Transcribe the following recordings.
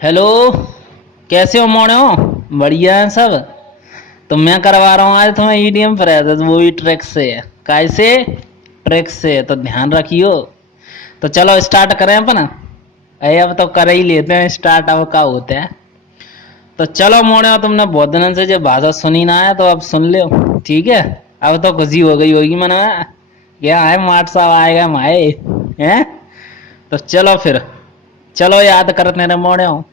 Hello. कैसे हो मोड़े हो? बढ़िया है सब। तो मैं करवा रहा हूँ आज तुम्हें ईडीएम फ्रेज, वो भी ट्रैक से। कैसे? ट्रैक से तो ध्यान रखियो। तो चलो स्टार्ट करें अपन। अरे अब तो कर ही लेते हैं स्टार्ट, अब का होता है। तो चलो मोड़े हो, तुमने बहुत दिनों से जो भाषा सुनी ना है तो अब सुन लो, ठीक है। अब तो खुशी हो गई होगी मन में। क्या है माट साहब आएगा माए, हैं? तो चलो फिर, चलो याद करते रहे मोड़े हो।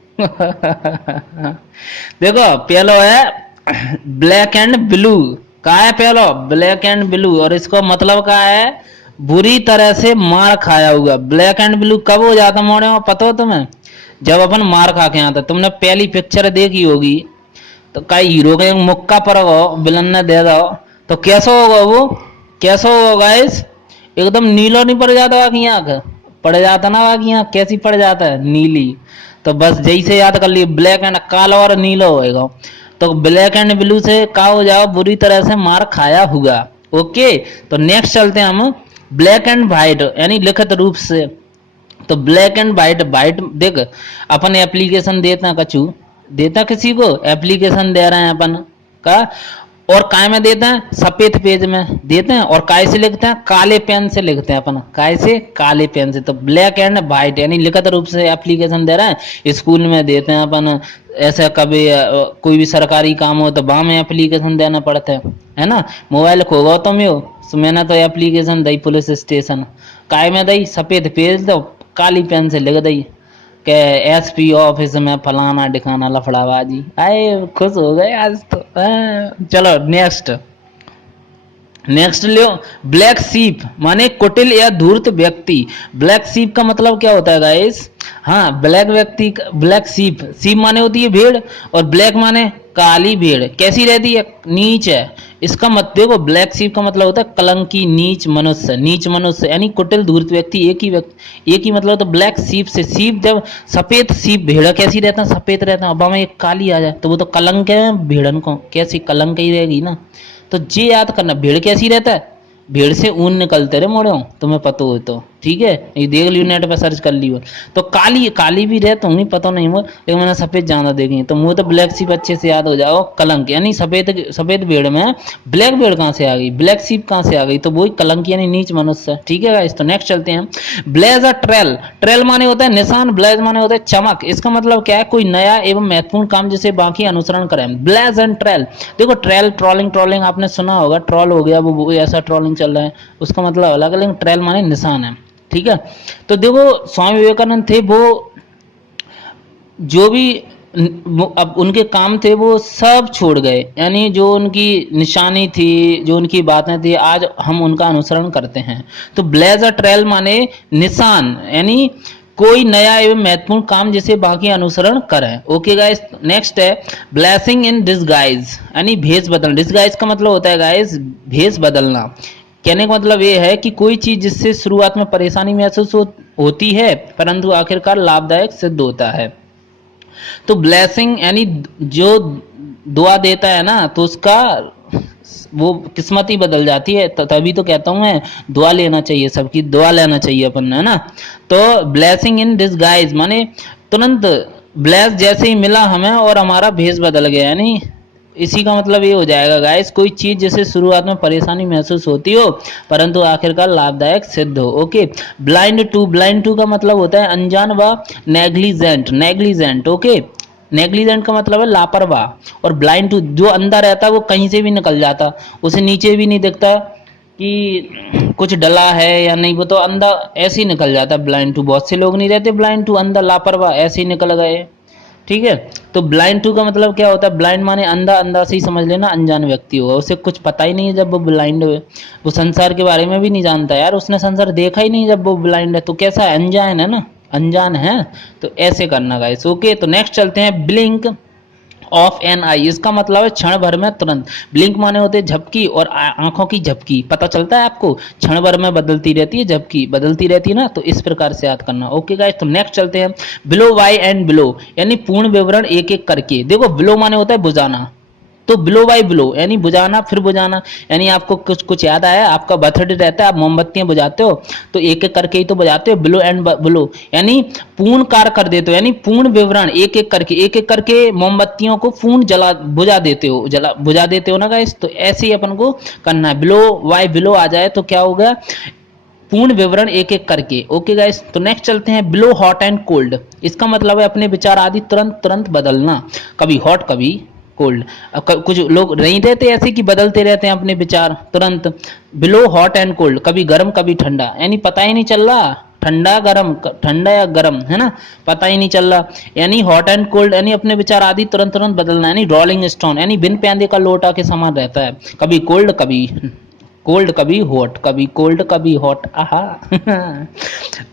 देखो पहलो है ब्लैक एंड ब्लू। का है पहलो ब्लैक एंड ब्लू, और इसको मतलब का है बुरी तरह से मार खाया हुआ। ब्लैक एंड ब्लू कब हो जाता मोड़े हो पता हो तुम्हें? जब अपन मार खा के आता। तुमने पहली पिक्चर देखी होगी, तो कई हीरो का एक मुक्का पर हो, विलन ने दे दो, तो कैसा होगा वो? कैसा होगा गाइस? एकदम नीलो नहीं पड़ जाता बाकी आंख? पड़ जाता ना बाकी आंख, कैसी पड़ जाता है? नीली। तो बस जैसे याद कर लिए, ब्लैक एंड काला और नीला होएगा। तो ब्लैक एंड ब्लू से का हो जाओ, बुरी तरह से मार खाया हुआ। ओके। तो नेक्स्ट चलते हैं हम ब्लैक एंड व्हाइट यानी लिखित रूप से। तो ब्लैक एंड व्हाइट, व्हाइट देख, अपन एप्लीकेशन देते हैं कछु, देता किसी को एप्लीकेशन दे रहे हैं अपन का, और काय में देते हैं? सफेद पेज में देते हैं। और काय से लिखते हैं? काले पेन से लिखते हैं अपन। काय से? काले पेन से। तो ब्लैक एंड व्हाइट यानी लिखित रूप से एप्लीकेशन दे रहे हैं, स्कूल में देते हैं अपन। ऐसा कभी कोई भी सरकारी काम हो तो वहां में एप्लीकेशन देना पड़ता है ना? मोबाइल खो गया तो मैंने तो एप्लीकेशन दी पुलिस स्टेशन। काय में दई? सफेद पेज दो, काली पेन से लिख दई के एसपी ऑफिस में फलाना दिखाना लफड़ाबाजी। आए खुश हो गए आज तो। चलो नेक्स्ट, नेक्स्ट लियो। ब्लैक सीप माने कुटिल या धूर्त व्यक्ति। ब्लैक सीप का मतलब क्या होता है गाइस? हाँ, ब्लैक व्यक्ति, ब्लैक सीप, सीप माने होती है भेड़, और ब्लैक माने काली भेड़। कैसी रहती है? नीच है। इसका मत देखो, ब्लैक सीप का मतलब होता है कलंकी, नीच मनुष्य। नीच मनुष्य यानी कुटिल धूर्त व्यक्ति, एक ही व्यक्ति, एक ही मतलब। तो ब्लैक सीप से, सीप जब सफेद सीप, भेड़ा कैसी रहता है? सफेद रहता है। अब हमें एक काली आ जाए तो वो तो कलंक है भेड़न को, कैसी कलंक ही रहेगी ना। तो ये याद करना, भेड़ कैसी रहता है? भेड़ से ऊन निकलते रहे मोड़ो, तुम्हें पता हो तो ठीक है, ये देख लियो, नेट पे सर्च कर लियो। तो काली, काली भी रहे तो नहीं पता नहीं वो, लेकिन मैंने सफेद ज्यादा देखी है। तो मुझे तो ब्लैक सीप अच्छे से याद हो जाओ, कलंक यानी सफेद, सफेद भेड़ में ब्लैक भेड़ कहाँ से आ गई? ब्लैक सीप कहाँ से आ गई? तो वही कलंक यानी नीच मनुष्य, ठीक है गाइस। तो नेक्स्ट चलते हैं। Blaze a trail. ट्रेल माने होता है निशान, ब्लेज माने होता है चमक। इसका मतलब क्या है? कोई नया एवं महत्वपूर्ण काम जिसे बाकी अनुसरण करें। ब्लेज एंड ट्रेल, देखो ट्रेल, ट्रोलिंग, ट्रोलिंग आपने सुना होगा, ट्रोल हो गया वो ऐसा ट्रोलिंग चल रहा है, उसका मतलब अलग है, लेकिन ट्रेल माने निशान है, ठीक है। तो देखो स्वामी विवेकानंद थे, वो जो भी अब उनके काम थे वो सब छोड़ गए, यानी जो उनकी निशानी थी, जो उनकी बातें थी, आज हम उनका अनुसरण करते हैं। तो ब्लेज अ ट्रेल माने निशान, यानी कोई नया एवं महत्वपूर्ण काम जिसे बाकी अनुसरण करें। Okay guys. नेक्स्ट है ब्लेसिंग इन डिसगाइज, यानी भेष बदलना। डिसगाइज का मतलब होता है गाइस भेष बदलना। कहने का मतलब ये है कि कोई चीज जिससे शुरुआत में परेशानी महसूस होती है, परंतु आखिरकार लाभदायक सिद्ध होता है। तो ब्लेसिंग यानी जो दुआ देता है ना, तो उसका वो किस्मत ही बदल जाती है। तभी तो कहता हूं मैं, दुआ लेना चाहिए, सबकी दुआ लेना चाहिए अपन, है ना। तो ब्लेसिंग इन डिसगाइज माने तुरंत ब्लेस जैसे ही मिला हमें और हमारा भेष बदल गया, यानी इसी का मतलब ये हो जाएगा गाइस, कोई चीज जैसे शुरुआत में परेशानी महसूस होती हो, परंतु आखिरकार लाभदायक सिद्ध हो। Okay. Blind to, blind to का मतलब होता है अनजान व नेग्लिजेंट, नेग्लिजेंट। ओके। नेग्लिजेंट का मतलब है लापरवाह, और ब्लाइंड टू जो अंधा रहता है वो कहीं से भी निकल जाता, उसे नीचे भी नहीं दिखता कि कुछ डला है या नहीं, वो तो अंधा ऐसे ही निकल जाता है। ब्लाइंड टू, बहुत से लोग नहीं रहते ब्लाइंड टू, अंधा लापरवाह ऐसे ही निकल गए, ठीक है। तो ब्लाइंड टू का मतलब क्या होता है? ब्लाइंड माने अंधा, अंधा से ही समझ लेना अनजान व्यक्ति होगा, उसे कुछ पता ही नहीं है जब वो ब्लाइंड है, वो संसार के बारे में भी नहीं जानता यार, उसने संसार देखा ही नहीं जब वो ब्लाइंड है, तो कैसा है? अनजान है ना, अनजान है। तो ऐसे करना गाइस। ओके। तो नेक्स्ट चलते हैं ब्लिंक ऑफ एन आई। इसका मतलब है क्षण भर में, तुरंत। ब्लिंक माने होते हैं झपकी, और आंखों की झपकी, पता चलता है आपको, क्षण भर में बदलती रहती है, झपकी बदलती रहती है ना, तो इस प्रकार से याद करना। Okay guys. तो नेक्स्ट चलते हैं बिलो, वाई एंड बिलो, यानी पूर्ण विवरण एक एक करके। देखो बिलो माने होता है बुझाना, तो ब्लो बाय ब्लो यानी बुझाना फिर बुझाना, यानी आपको कुछ कुछ याद आया, आपका बर्थडे रहता है, आप मोमबत्तियां बुझाते हो तो एक एक करके ही तो बुझाते हो, ब्लो एंड ब्लो यानी पूर्ण कार्य कर देते हो, यानी पूर्ण विवरण एक एक करके मोमबत्तियों को पूर्ण जला बुझा देते हो, जला बुझा देते हो ना गाइस। तो ऐसे ही अपन को करना है, ब्लो बाय ब्लो आ जाए तो क्या होगा, पूर्ण विवरण एक एक करके। ओके गाइस, तो नेक्स्ट चलते हैं, ब्लो हॉट एंड कोल्ड। इसका मतलब है अपने विचार आदि तुरंत तुरंत बदलना, कभी हॉट कभी कोल्ड। कुछ लोग नहीं रहते ऐसे कि बदलते रहते हैं अपने विचार तुरंत। बिलो हॉट एंड कोल्ड, कभी गर्म कभी ठंडा, यानी पता ही नहीं चल रहा ठंडा गरम, ठंडा या गरम, है ना, पता ही नहीं चल रहा। यानी हॉट एंड कोल्ड यानी अपने विचार आदि तुरंत तुरंत बदलना, यानी रोलिंग स्टोन यानी बिन प्यादे का लोटा के समान रहता है, कभी कोल्ड कभी हॉट, कभी कोल्ड कभी हॉट, आहा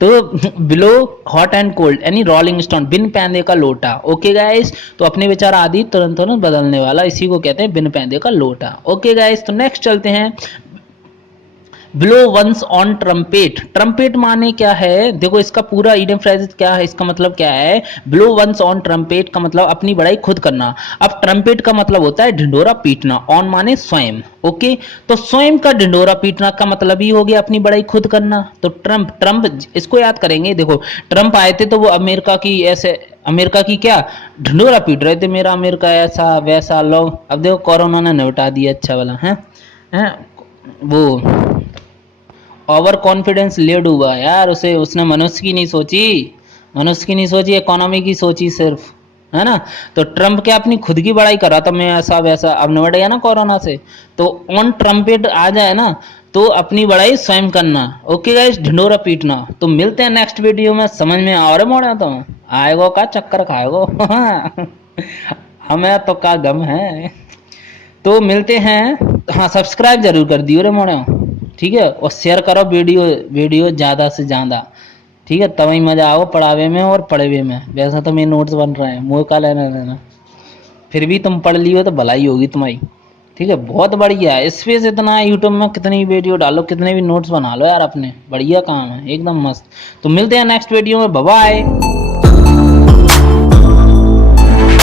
तो बिलो हॉट एंड कोल्ड यानी रोलिंग स्टोन, बिन पैंदे का लोटा। ओके गाइस, तो अपने विचार आदि तुरंत तुरंत बदलने वाला, इसी को कहते हैं बिन पैंदे का लोटा। ओके गाइस, तो नेक्स्ट चलते हैं, blow one's own trumpet. Trumpet माने क्या है, देखो इसका पूरा इडियम फ्रेज क्या है, इसका मतलब क्या है, ब्लो वंस ऑन ट्रम्पेट का मतलब अपनी बड़ाई खुद करना। अब ट्रम्पेट का मतलब होता है ढिंडोरा पीटना, ऑन माने स्वयं। ओके, तो स्वयं का ढिंडोरा पीटना का मतलब ही हो गया अपनी बड़ाई खुद करना। तो ट्रम्प ट्रम्प इसको याद करेंगे, देखो ट्रम्प आए थे तो वो अमेरिका की ऐसे, अमेरिका की क्या ढिंडोरा पीट रहे थे, मेरा अमेरिका ऐसा वैसा, लो अब देखो कोरोना ने निपटा दिया अच्छा वाला है वो ओवर कॉन्फिडेंस ले डूबा यार, उसे उसने मनुष्य की नहीं सोची, मनुष्य की नहीं सोची, इकोनॉमी की सोची सिर्फ, है ना। तो ट्रम्प क्या अपनी खुद की बड़ाई कर रहा था, मैं ऐसा वैसा, अब निपट गया ना कोरोना से। तो ऑन ट्रम्पेट आ जाए ना तो अपनी बड़ाई स्वयं करना। ओके गाइस, ढिंडोरा पीटना। तो मिलते हैं नेक्स्ट वीडियो में, समझ में आ रहा मोड़ा तो आएगो का चक्कर खाएगो हमें तो का गम है। तो मिलते हैं, हाँ सब्सक्राइब जरूर कर दियो रे मोड़े, ठीक है, और शेयर करो वीडियो वीडियो ज़्यादा से ज़्यादा, ठीक है, तभी मज़ा आओ पढ़ावे में और पढ़वे में। वैसा तो मेरे नोट्स बन रहे हैं, मुँह का लेना लेना, फिर भी तुम पढ़ लियो तो भलाई होगी तुम्हारी, ठीक है, बहुत बढ़िया है। स्पेस इतना है यूट्यूब में, कितनी वीडियो डालो, कितने भी नोट्स बना लो यार अपने, बढ़िया काम है एकदम मस्त। तो मिलते हैं नेक्स्ट वीडियो में, बाय बाय।